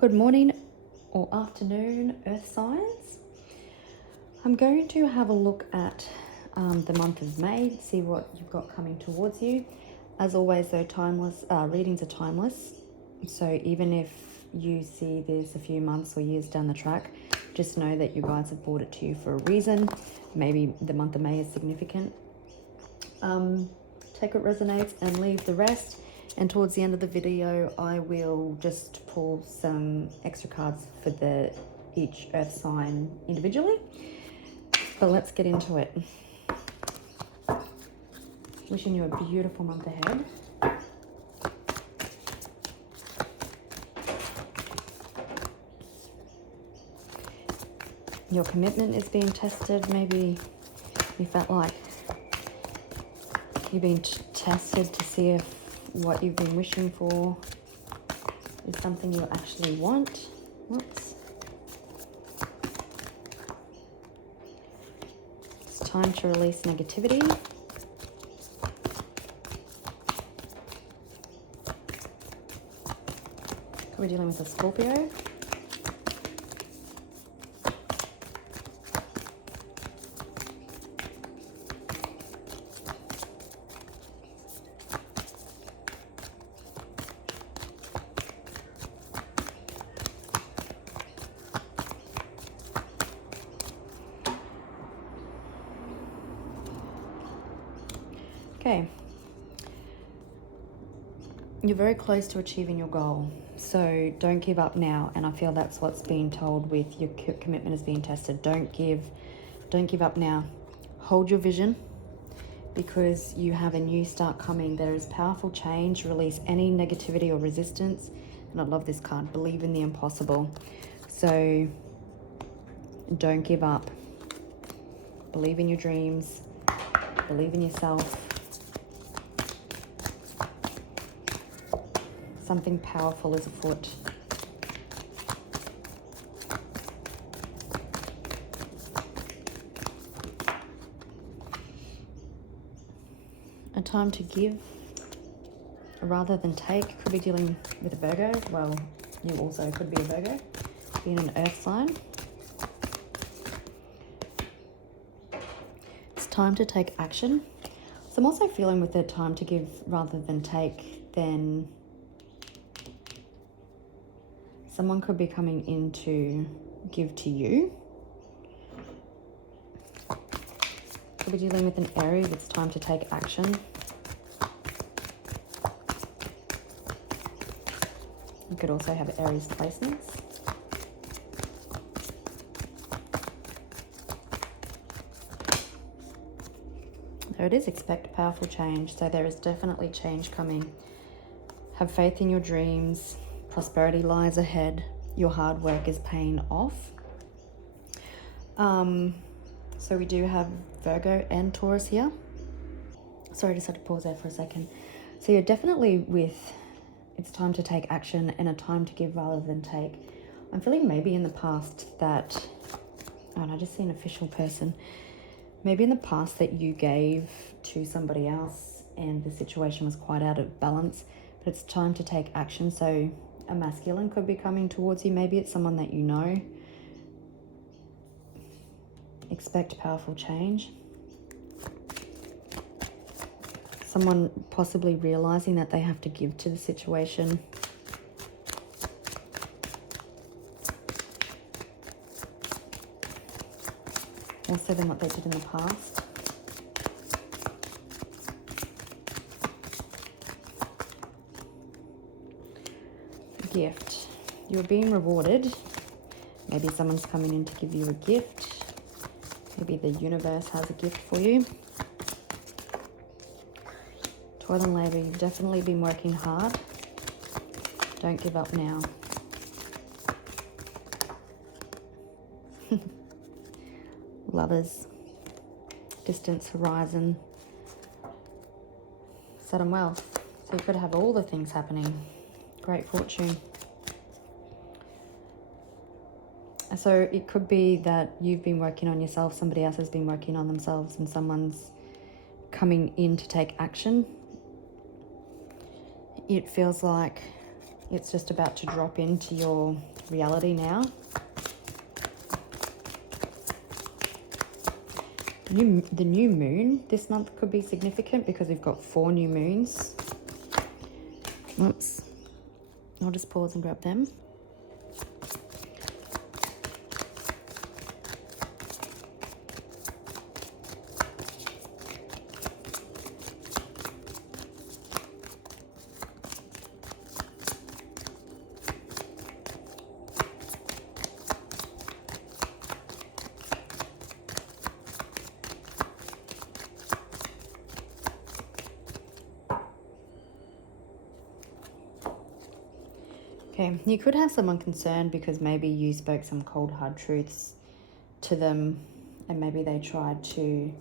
Good morning or afternoon, Earth signs. I'm going to have a look at the month of May, see what you've got coming towards you. As always, though, readings are timeless. So even if you see this a few months or years down the track, just know that you guys have brought it to you for a reason. Maybe the month of May is significant. Take what resonates and leave the rest. And towards the end of the video, I will just pull some extra cards for each earth sign individually. But let's get into it. Wishing you a beautiful month ahead. Your commitment is being tested. Maybe you felt like you've been tested to see if what you've been wishing for is something you actually want. Whoops. It's time to release negativity. We're dealing with a Scorpio. Okay, you're very close to achieving your goal, so don't give up now. And I feel that's what's being told with your commitment is being tested. Don't give up now. Hold your vision, because you have a new start coming. There is powerful change. Release any negativity or resistance. And I love this card, believe in the impossible. So don't give up. Believe in your dreams. Believe in yourself. Something powerful is afoot. A time to give rather than take. Could be dealing with a Virgo. Well, you also could be a Virgo, being an earth sign. It's time to take action. So I'm also feeling with the time to give rather than take, then someone could be coming in to give to you. Could be dealing with an Aries. It's time to take action. You could also have Aries placements. There it is. Expect powerful change. So there is definitely change coming. Have faith in your dreams. Prosperity lies ahead. Your hard work is paying off. So we do have Virgo and Taurus here. Sorry, I just had to pause there for a second. So you're definitely with, it's time to take action and a time to give rather than take. I'm feeling maybe in the past that, oh, and I just see an official person. Maybe in the past that you gave to somebody else and the situation was quite out of balance, but it's time to take action. So a masculine could be coming towards you. Maybe it's someone that you know. Expect powerful change. Someone possibly realizing that they have to give to the situation. Also than what they did in the past. Gift. You're being rewarded. Maybe someone's coming in to give you a gift. Maybe the universe has a gift for you. Toil and labor. You've definitely been working hard. Don't give up now. Lovers. Distance, horizon. Sudden wealth. So you could have all the things happening. Great fortune. So it could be that you've been working on yourself, somebody else has been working on themselves, and someone's coming in to take action. It feels like It's just about to drop into your reality now. The new moon this month could be significant because we've got 4 new moons. Oops. I'll just pause and grab them. Okay, you could have someone concerned because maybe you spoke some cold, hard truths to them, and maybe they tried to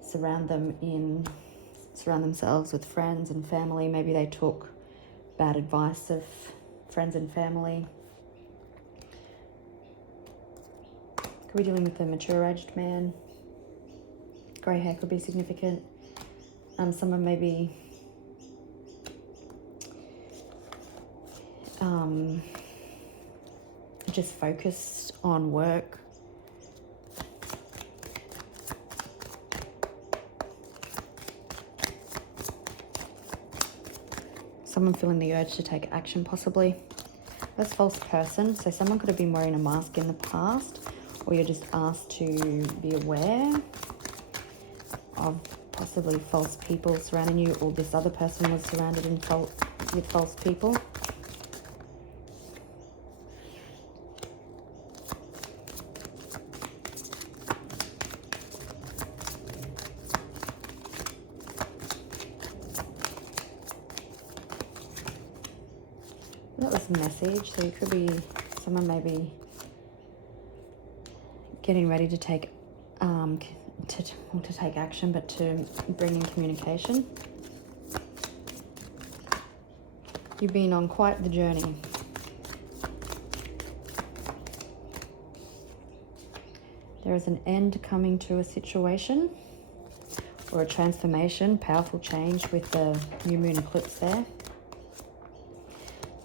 surround themselves with friends and family. Maybe they took bad advice of friends and family. Could be dealing with a mature-aged man. Grey hair could be significant. Someone maybe just focused on work. Someone feeling the urge to take action, possibly. That's false person. So someone could have been wearing a mask in the past, or you're just asked to be aware of possibly false people surrounding you, or this other person was surrounded with false people. That was a message. So you could be someone maybe getting ready to take to take action, but to bring in communication. You've been on quite the journey. There is an end coming to a situation or a transformation, powerful change with the new moon eclipse there.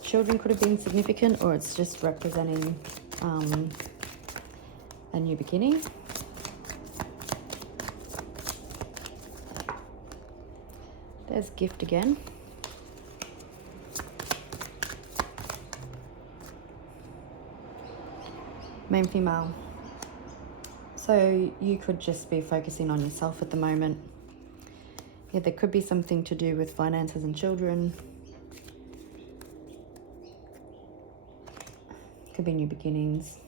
Children could have been significant, or it's just representing a new beginning. There's gift again. Main female. So you could just be focusing on yourself at the moment. Yeah, there could be something to do with finances and children. Could be new beginnings.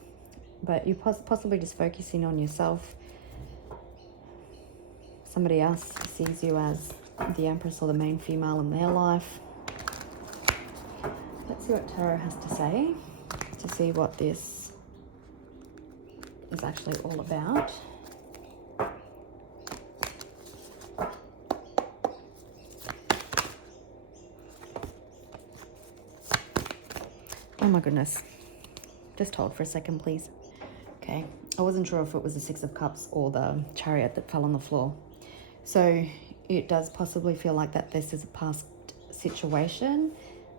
But you're possibly just focusing on yourself. Somebody else sees you as the Empress or the main female in their life. Let's see what Tarot has to say to see what this is actually all about. Oh my goodness. Just hold for a second, please. Okay, I wasn't sure if it was the 6 of Cups or the Chariot that fell on the floor. So it does possibly feel like that this is a past situation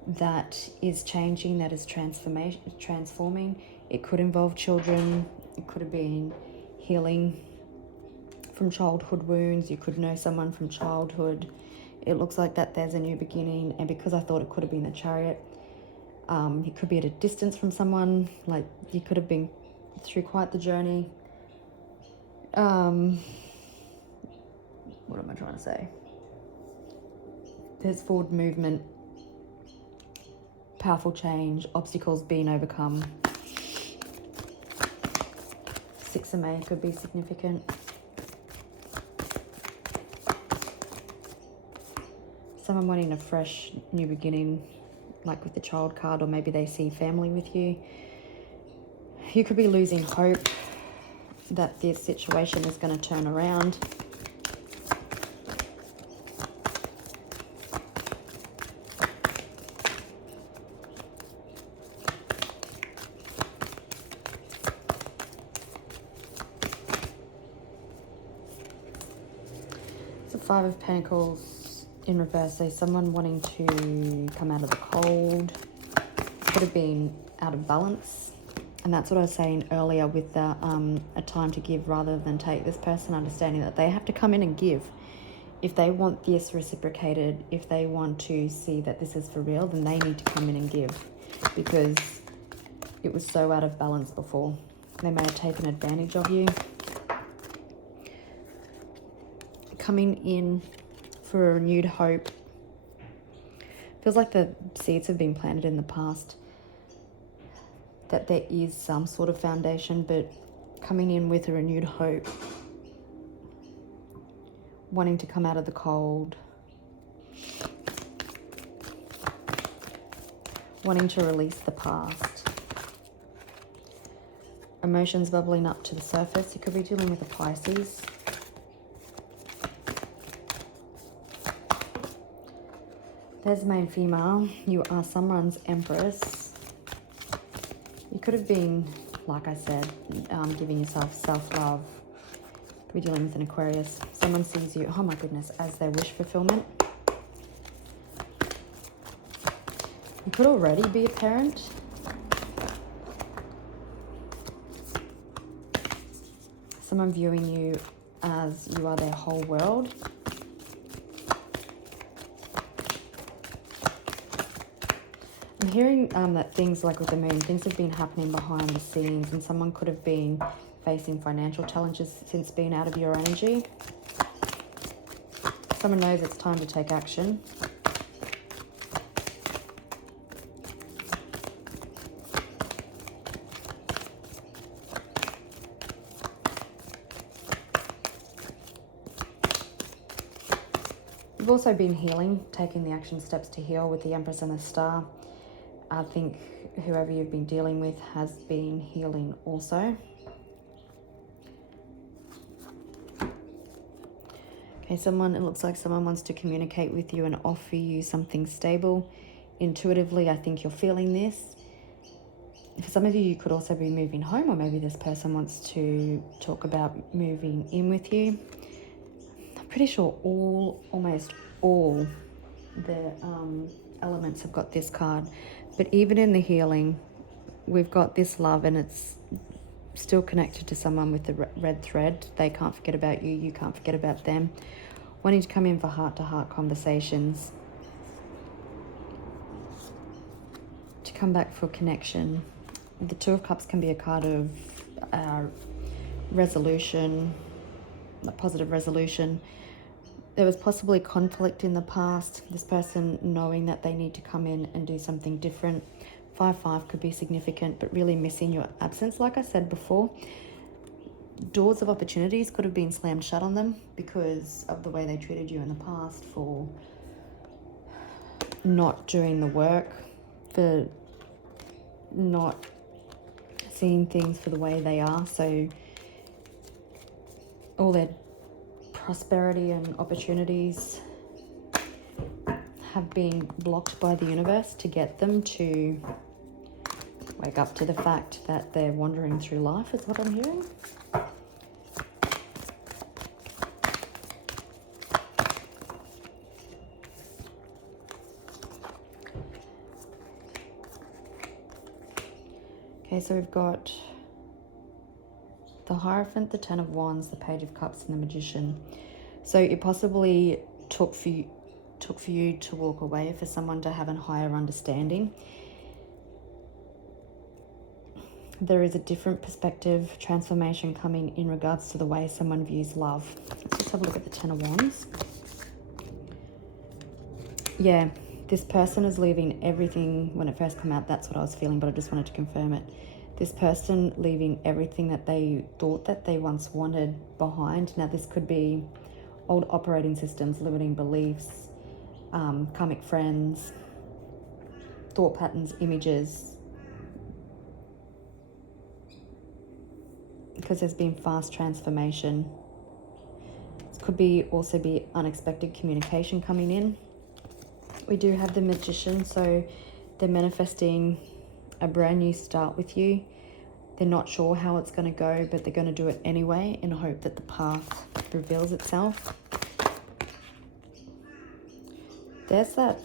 that is changing, that is transforming. It could involve children. It could have been healing from childhood wounds. You could know someone from childhood. It looks like that there's a new beginning. And because I thought it could have been the Chariot, you could be at a distance from someone. Like you could have been through quite the journey. What am I trying to say? There's forward movement, powerful change, obstacles being overcome. 6 of May could be significant. Someone wanting a fresh new beginning, like with the Child card, or maybe they see family with you. You could be losing hope that this situation is going to turn around. It's a 5 of Pentacles in reverse, so someone wanting to come out of the cold. could have been out of balance. And that's what I was saying earlier with the a time to give rather than take. This person understanding that they have to come in and give. If they want this reciprocated, if they want to see that this is for real, then they need to come in and give, because it was so out of balance before. They may have taken advantage of you. Coming in for a renewed hope. Feels like the seeds have been planted in the past, that there is some sort of foundation, but coming in with a renewed hope. Wanting to come out of the cold. Wanting to release the past. Emotions bubbling up to the surface. You could be dealing with a Pisces. There's main female. You are someone's empress. You could have been, like I said, giving yourself self-love. Could be dealing with an Aquarius. Someone sees you, oh my goodness, as their wish fulfillment. You could already be a parent. Someone viewing you as you are their whole world. I'm hearing that things like with the moon, things have been happening behind the scenes, and someone could have been facing financial challenges since being out of your energy. Someone knows it's time to take action. You've also been healing, taking the action steps to heal with the Empress and the Star. I think whoever you've been dealing with has been healing also. Okay, it looks like someone wants to communicate with you and offer you something stable. Intuitively, I think you're feeling this. For some of you, you could also be moving home, or maybe this person wants to talk about moving in with you. I'm pretty sure almost all the elements have got this card. But even in the healing, we've got this love, and it's still connected to someone with the red thread. They can't forget about you. You can't forget about them. Wanting to come in for heart-to-heart conversations. To come back for connection. The Two of Cups can be a card of resolution, a positive resolution. There was possibly conflict in the past. This person knowing that they need to come in and do something different. 5-5 could be significant, but really missing your absence. Like I said before, doors of opportunities could have been slammed shut on them because of the way they treated you in the past, for not doing the work, for not seeing things for the way they are. So all their prosperity and opportunities have been blocked by the universe to get them to wake up to the fact that they're wandering through life, is what I'm hearing. Okay, so we've got the Hierophant, the Ten of Wands, the Page of Cups, and the Magician. So it possibly took for you to walk away, for someone to have a higher understanding. There is a different perspective, transformation coming in regards to the way someone views love. Let's just have a look at the Ten of Wands. Yeah, this person is leaving everything. When it first came out, that's what I was feeling, but I just wanted to confirm it. This person leaving everything that they thought that they once wanted behind. Now, this could be old operating systems, limiting beliefs, karmic friends, thought patterns, images. Because there's been fast transformation. This could also be unexpected communication coming in. We do have the Magician, so they're manifesting a brand new start with you. They're not sure how it's going to go, but they're going to do it anyway in hope that the path reveals itself. There's that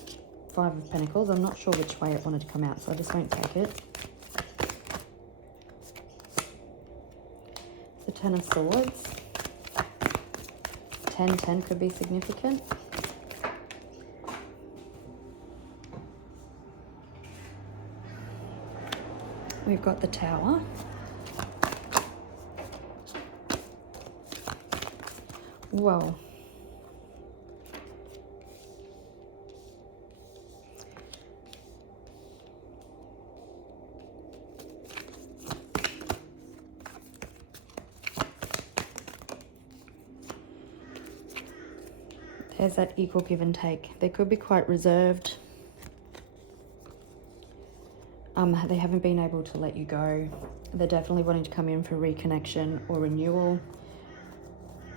Five of Pentacles. I'm not sure which way it wanted to come out, so I just won't take it. The Ten of Swords. 10-10 could be significant. We've got the Tower. Whoa. There's that equal give and take. They could be quite reserved. They haven't been able to let you go. They're definitely wanting to come in for reconnection or renewal.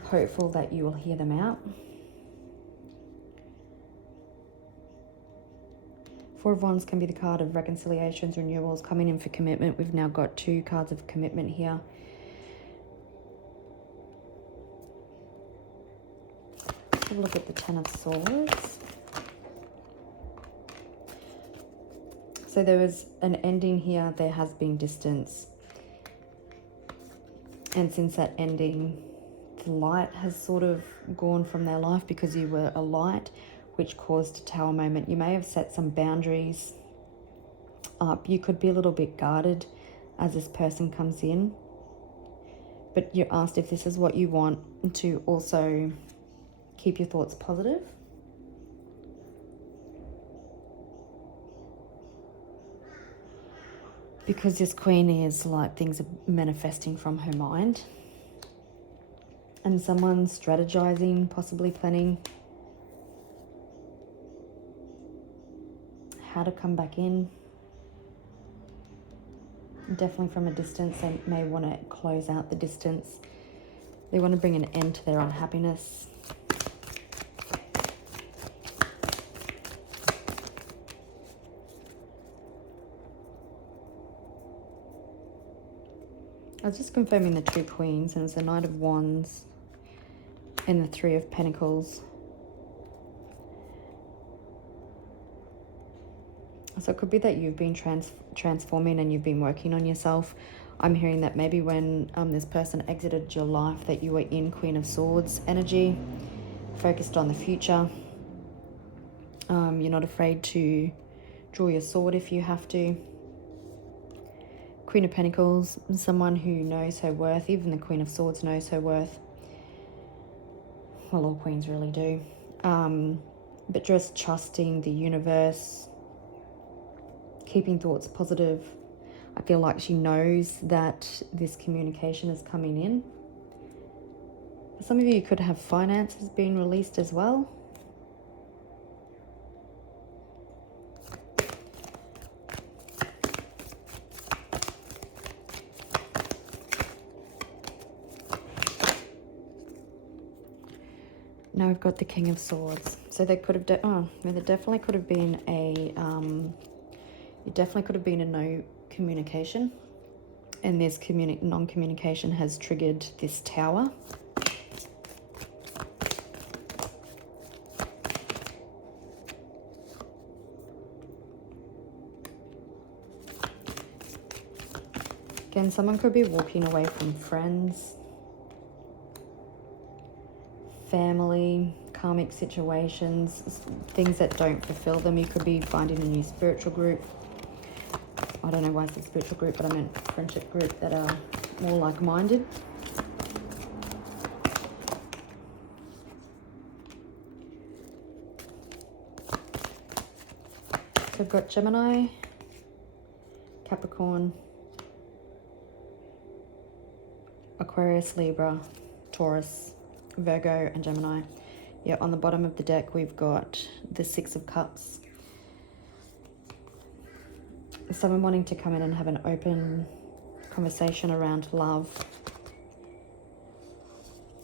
Hopeful that you will hear them out. Four of Wands can be the card of reconciliations, renewals, coming in for commitment. We've now got two cards of commitment here. Have a look at the Ten of Swords. So there was an ending here. There has been distance. And since that ending, the light has sort of gone from their life because you were a light, which caused a Tower moment. You may have set some boundaries up. You could be a little bit guarded as this person comes in. But you're asked if this is what you want, to also keep your thoughts positive. Because this Queen is like things are manifesting from her mind. And someone's strategizing, possibly planning how to come back in. Definitely from a distance. They may want to close out the distance. They want to bring an end to their unhappiness. I was just confirming the two Queens, and it's the Knight of Wands and the Three of Pentacles. So it could be that you've been transforming and you've been working on yourself. I'm hearing that maybe when this person exited your life, that you were in Queen of Swords energy, focused on the future. You're not afraid to draw your sword if you have to. Queen of Pentacles, someone who knows her worth. Even the Queen of Swords knows her worth. Well, all queens really do. But just trusting the universe, keeping thoughts positive. I feel like she knows that this communication is coming in. Some of you could have finances being released as well. Now we've got the King of Swords. So there could have, there definitely could have been a, it definitely could have been a no communication. And this non-communication has triggered this Tower. Again, someone could be walking away from friends, family, karmic situations, things that don't fulfill them. You could be finding a new spiritual group. I don't know why it's a spiritual group, but I meant friendship group that are more like-minded. So I've got Gemini, Capricorn, Aquarius, Libra, Taurus, Virgo and Gemini. Yeah, on the bottom of the deck we've got the Six of Cups. Someone wanting to come in and have an open conversation around love.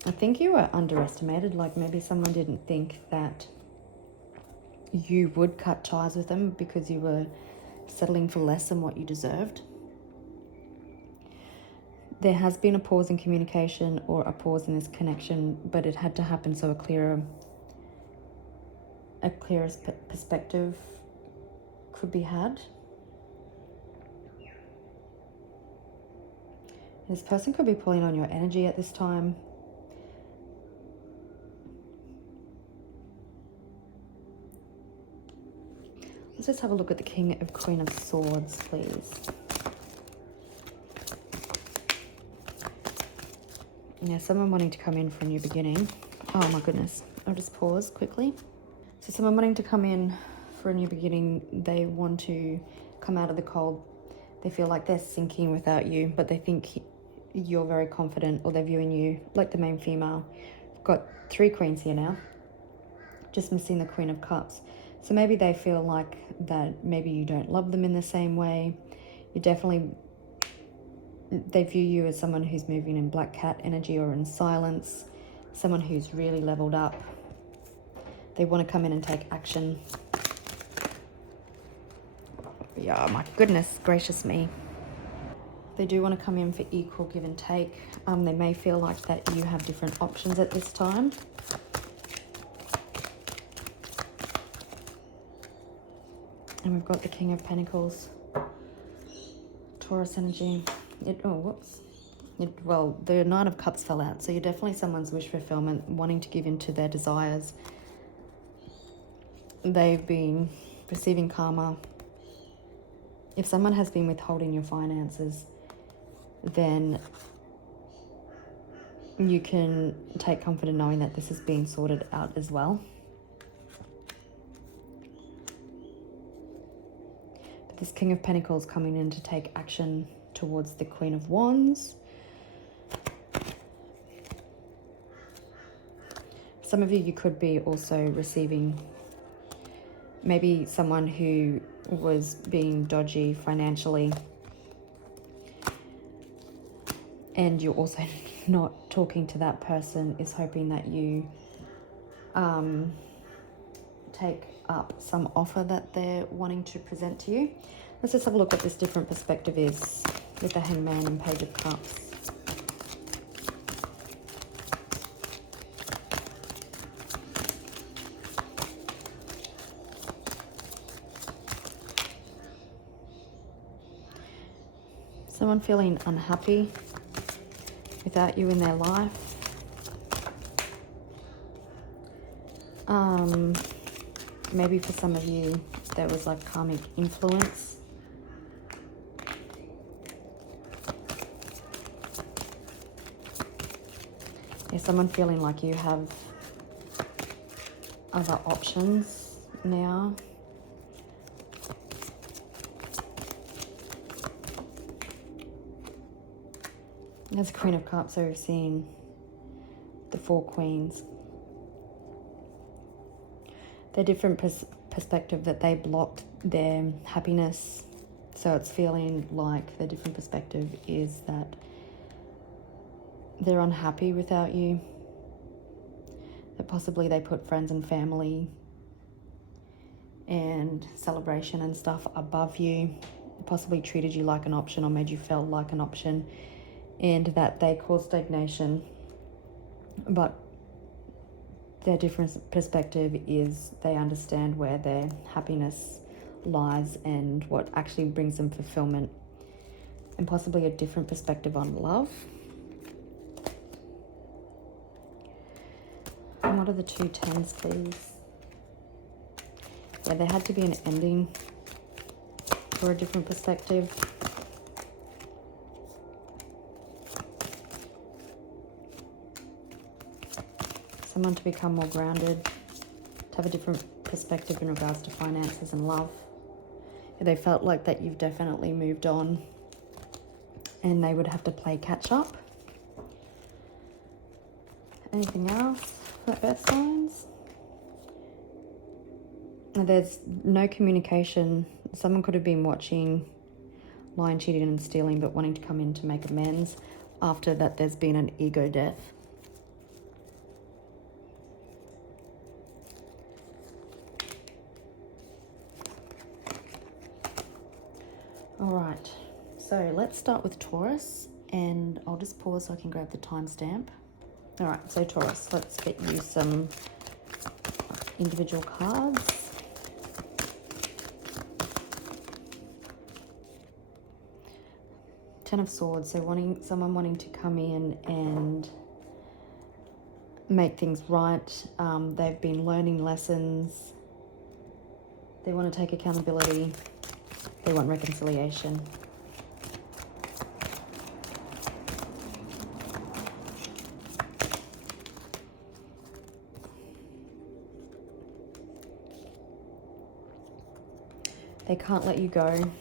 I think you were underestimated. Like maybe someone didn't think that you would cut ties with them because you were settling for less than what you deserved. There has been a pause in communication or a pause in this connection, but it had to happen so a clearer perspective could be had. This person could be pulling on your energy at this time. Let's just have a look at the King of Queen of Swords, please. Yeah, someone wanting to come in for a new beginning. Oh my goodness. I'll just pause quickly. So someone wanting to come in for a new beginning, they want to come out of the cold. They feel like they're sinking without you, but they think you're very confident, or they're viewing you like the main female. I've got 3 queens here now. Just missing the Queen of Cups. So maybe they feel like that maybe you don't love them in the same way. They view you as someone who's moving in black cat energy or in silence, someone who's really leveled up. They want to come in and take action. Yeah, my goodness gracious me. They do want to come in for equal give and take. They may feel like that you have different options at this time. And we've got the King of Pentacles, Taurus energy. Well, the Knight of Cups fell out, so you're definitely someone's wish fulfillment, wanting to give in to their desires. They've been receiving karma. If someone has been withholding your finances, then you can take comfort in knowing that this is being sorted out as well. But this King of Pentacles coming in to take action towards the Queen of Wands. Some of you could be also receiving maybe someone who was being dodgy financially, and you're also not talking to that person, is hoping that you take up some offer that they're wanting to present to you. Let's just have a look what this different perspective is with the Hangman and Page of Cups. Someone feeling unhappy without you in their life. Maybe for some of you, there was like karmic influence. Yeah, someone feeling like you have other options now. There's a Queen of Cups, so we've seen the 4 queens. Their different perspective that they blocked their happiness. So it's feeling like the different perspective is that they're unhappy without you. That possibly they put friends and family and celebration and stuff above you. Possibly treated you like an option or made you feel like an option. And that they caused stagnation, but their different perspective is they understand where their happiness lies and what actually brings them fulfillment, and possibly a different perspective on love. And what are the 2 tens, please? Yeah, there had to be an ending for a different perspective. Someone to become more grounded, to have a different perspective in regards to finances and love. They felt like that you've definitely moved on and they would have to play catch up. Anything else for earth signs? There's no communication. Someone could have been watching, lying, cheating and stealing, but wanting to come in to make amends. After that, there's been an ego death. All right, so let's start with Taurus, and I'll just pause so I can grab the timestamp. All right, so Taurus, let's get you some individual cards. Ten of Swords, so someone wanting to come in and make things right. They've been learning lessons. They want to take accountability. They want reconciliation. They can't let you go.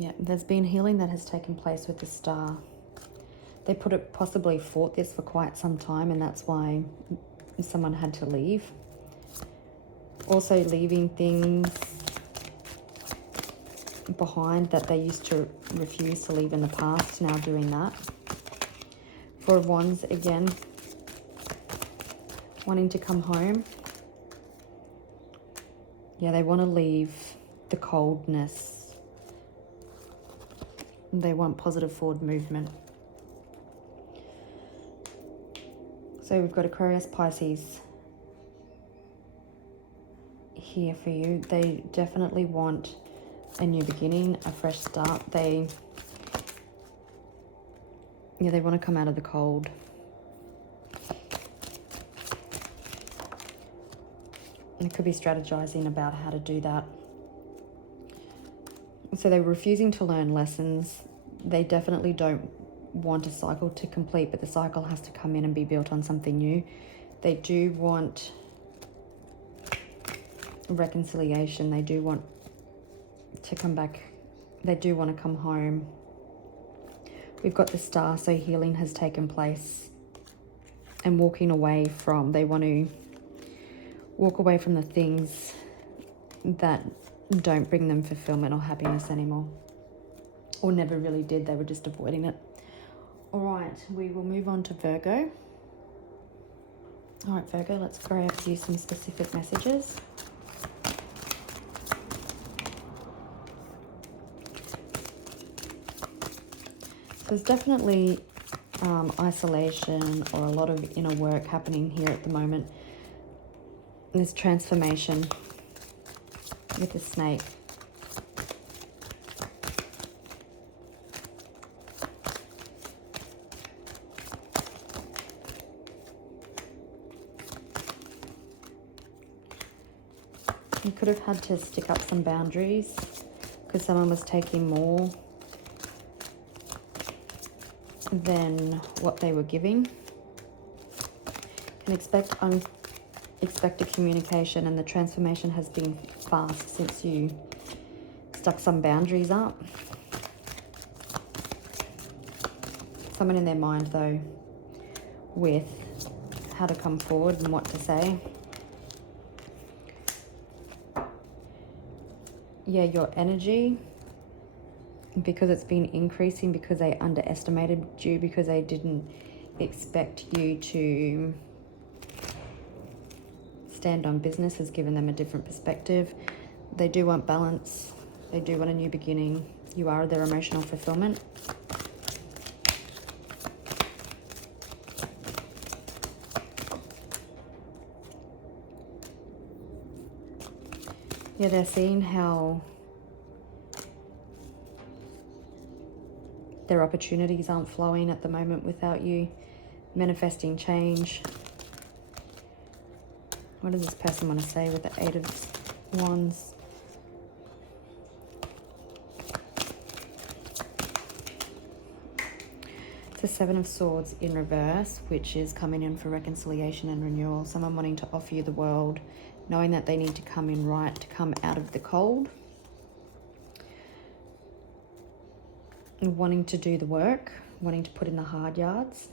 Yeah, there's been healing that has taken place with the Star. They possibly fought this for quite some time, and that's why someone had to leave. Also leaving things behind that they used to refuse to leave in the past, now doing that. Four of Wands again, wanting to come home. Yeah, they want to leave the coldness. They want positive forward movement. So we've got Aquarius, Pisces here for you. They definitely want a new beginning, a fresh start. They want to come out of the cold. And it could be strategizing about how to do that. So they're refusing to learn lessons. They definitely don't want a cycle to complete, but the cycle has to come in and be built on something new. They do want reconciliation. They do want to come back. They do want to come home. We've got the Star, so healing has taken place and walking away from. They want to walk away from the things that don't bring them fulfillment or happiness anymore, or never really did. They were just avoiding it. All right, we will move on to Virgo. All right, Virgo, let's grab you some specific messages. So there's definitely isolation or a lot of inner work happening here at the moment. There's transformation with the snake. You could have had to stick up some boundaries because someone was taking more than what they were giving. Can expect unexpected communication, and the transformation has been fast since you stuck some boundaries up. Someone in their mind though with how to come forward and what to say. Yeah, your energy, because it's been increasing, because they underestimated you, because they didn't expect you to stand on business, has given them a different perspective. They do want balance. They do want a new beginning. You are their emotional fulfillment. Yeah, they're seeing how their opportunities aren't flowing at the moment without you. Manifesting change. What does this person want to say with the Eight of Wands? It's the Seven of Swords in reverse, which is coming in for reconciliation and renewal. Someone wanting to offer you the world, knowing that they need to come in right to come out of the cold. Wanting to do the work, wanting to put in the hard yards.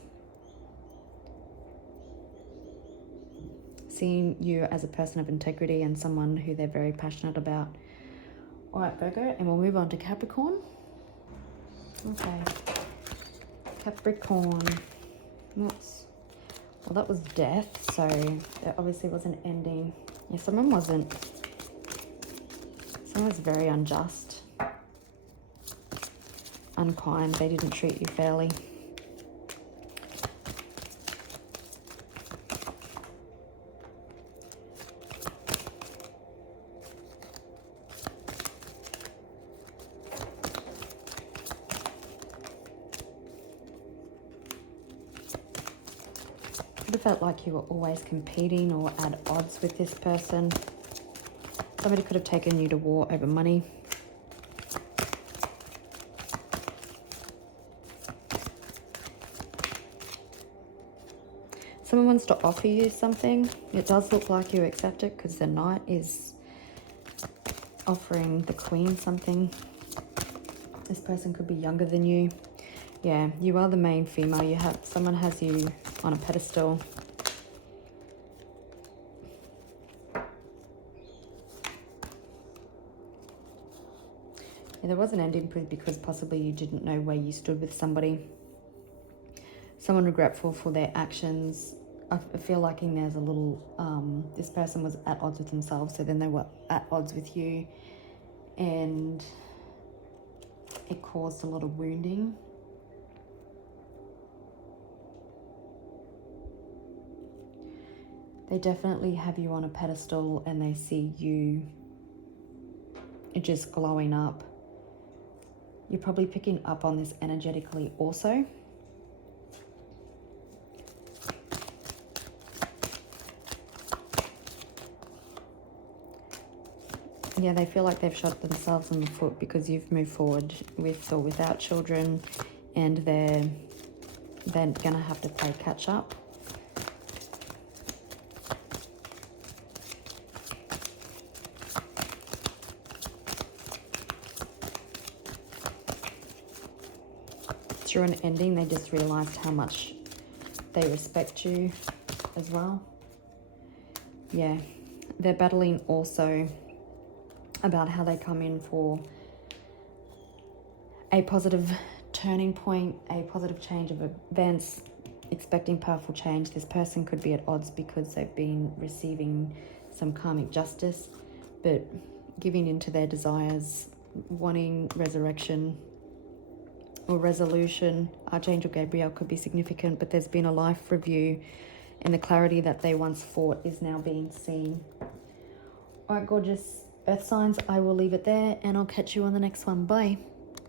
Seeing you as a person of integrity and someone who they're very passionate about. All right, Virgo, and we'll move on to Capricorn. Okay. Capricorn. Oops. Well, that was death, so there obviously was an ending. Yeah, someone was very unjust. unkind. They didn't treat you fairly. Could have felt like you were always competing or at odds with this person. Somebody could have taken you to war over money. Someone wants to offer you something. It does look like you accept it because the Knight is offering the Queen something. This person could be younger than you. Yeah, you are the main female. Someone has you on a pedestal. Yeah, there was an ending because possibly you didn't know where you stood with somebody. Someone regretful for their actions. I feel like there's a little, this person was at odds with themselves, so then they were at odds with you, and it caused a lot of wounding. They definitely have you on a pedestal and they see you just glowing up. You're probably picking up on this energetically also. Yeah, they feel like they've shot themselves in the foot because you've moved forward with or without children, and they're gonna have to play catch up. Through an ending, they just realized how much they respect you as well. Yeah, they're battling also about how they come in for a positive turning point, a positive change of events, expecting powerful change. This person could be at odds because they've been receiving some karmic justice, but giving into their desires, wanting resurrection or resolution. Archangel Gabriel could be significant, but there's been a life review and the clarity that they once fought is now being seen. All right, gorgeous Earth signs, I will leave it there and I'll catch you on the next one. Bye.